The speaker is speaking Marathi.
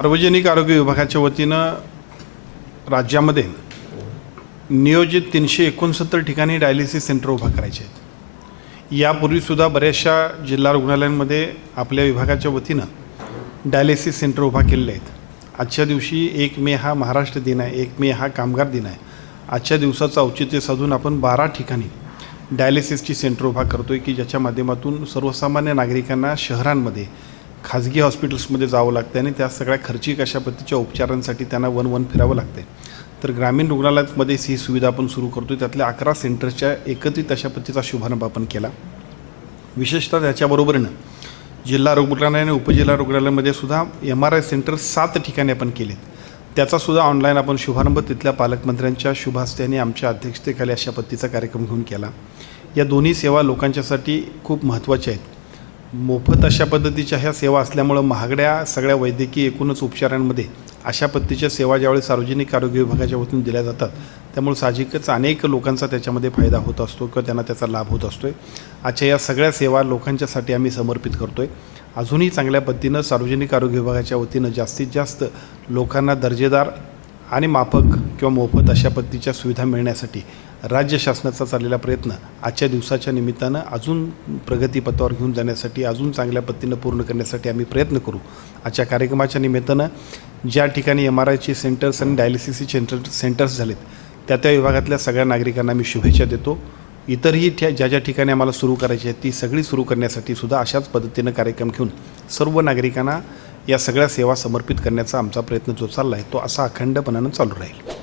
सार्वजनिक आरोग्य विभागाच्या वतीनं राज्यामध्ये नियोजित 369 ठिकाणी डायलिसिस सेंटर उभा करायचे आहेत। यापूर्वीसुद्धा बऱ्याचशा जिल्हा रुग्णालयांमध्ये आपल्या विभागाच्या वतीनं डायलिसिस सेंटर उभा केलेले आहेत। आजच्या दिवशी 1 मे हा महाराष्ट्र दिन आहे, 1 मे हा कामगार दिन आहे। आजच्या दिवसाचं औचित्य साधून आपण 12 ठिकाणी डायलिसिसची सेंटर उभा करतो आहे की ज्याच्या माध्यमातून सर्वसामान्य नागरिकांना शहरांमध्ये खाजगी हॉस्पिटल्समध्ये जावं लागतं आणि त्या सगळ्या खर्चिक अशा पद्धतीच्या उपचारांसाठी त्यांना वन फिरावं लागते। तर ग्रामीण रुग्णालयामध्ये ही सुविधा आपण सुरू करतो। त्यातल्या 11 सेंटर्सच्या एकत्रित अशा पद्धतीचा शुभारंभ आपण केला। विशेषतः त्याच्याबरोबरीनं जिल्हा रुग्णालय आणि उपजिल्हा रुग्णालयामध्ये सुद्धा MRI सेंटर 7 ठिकाणी आपण केलेत। त्याचासुद्धा ऑनलाईन आपण शुभारंभ तिथल्या पालकमंत्र्यांच्या शुभ हस्ते आमच्या अध्यक्षतेखाली अशा पद्धतीचा कार्यक्रम घेऊन केला। या दोन्ही सेवा लोकांच्यासाठी खूप महत्त्वाच्या आहेत। मोफत अशा पद्धतीच्या ह्या सेवा असल्यामुळं महागड्या सगळ्या वैद्यकीय एकूणच उपचारांमध्ये अशा पद्धतीच्या सेवा ज्यावेळी सार्वजनिक आरोग्य विभागाच्या वतीने दिल्या जातात त्यामुळे साहजिकच अनेक लोकांचा त्याच्यामध्ये फायदा होत असतो किंवा त्यांना त्याचा लाभ होत असतो आहे। आजच्या या सगळ्या सेवा लोकांच्यासाठी आम्ही समर्पित करतो आहे। अजूनही चांगल्या पद्धतीनं सार्वजनिक आरोग्य विभागाच्या वतीनं जास्तीत जास्त लोकांना दर्जेदार आणि माफक किंवा मोफत अशा पद्धतीच्या सुविधा मिळण्यासाठी राज्य शासनाचा चाललेला प्रयत्न आजच्या दिवसाच्या निमित्तानं अजून प्रगतीपथावर घेऊन जाण्यासाठी अजून चांगल्या पद्धतीनं पूर्ण करण्यासाठी आम्ही प्रयत्न करू। आजच्या कार्यक्रमाच्या निमित्तानं ज्या ठिकाणी MRIची सेंटर्स आणि डायलिसिसची सेंटर्स झालेत त्या विभागातल्या सगळ्या नागरिकांना मी शुभेच्छा देतो। इतरही ज्या ठिकाणी आम्हाला सुरू करायची आहेत ती सगळी सुरू करण्यासाठी सुद्धा अशाच पद्धतीनं कार्यक्रम घेऊन सर्व नागरिकांना या सगळ्या सेवा समर्पित करण्याचा आमचा प्रयत्न जो चालला आहे तो असा अखंडपणानं चालू राहील।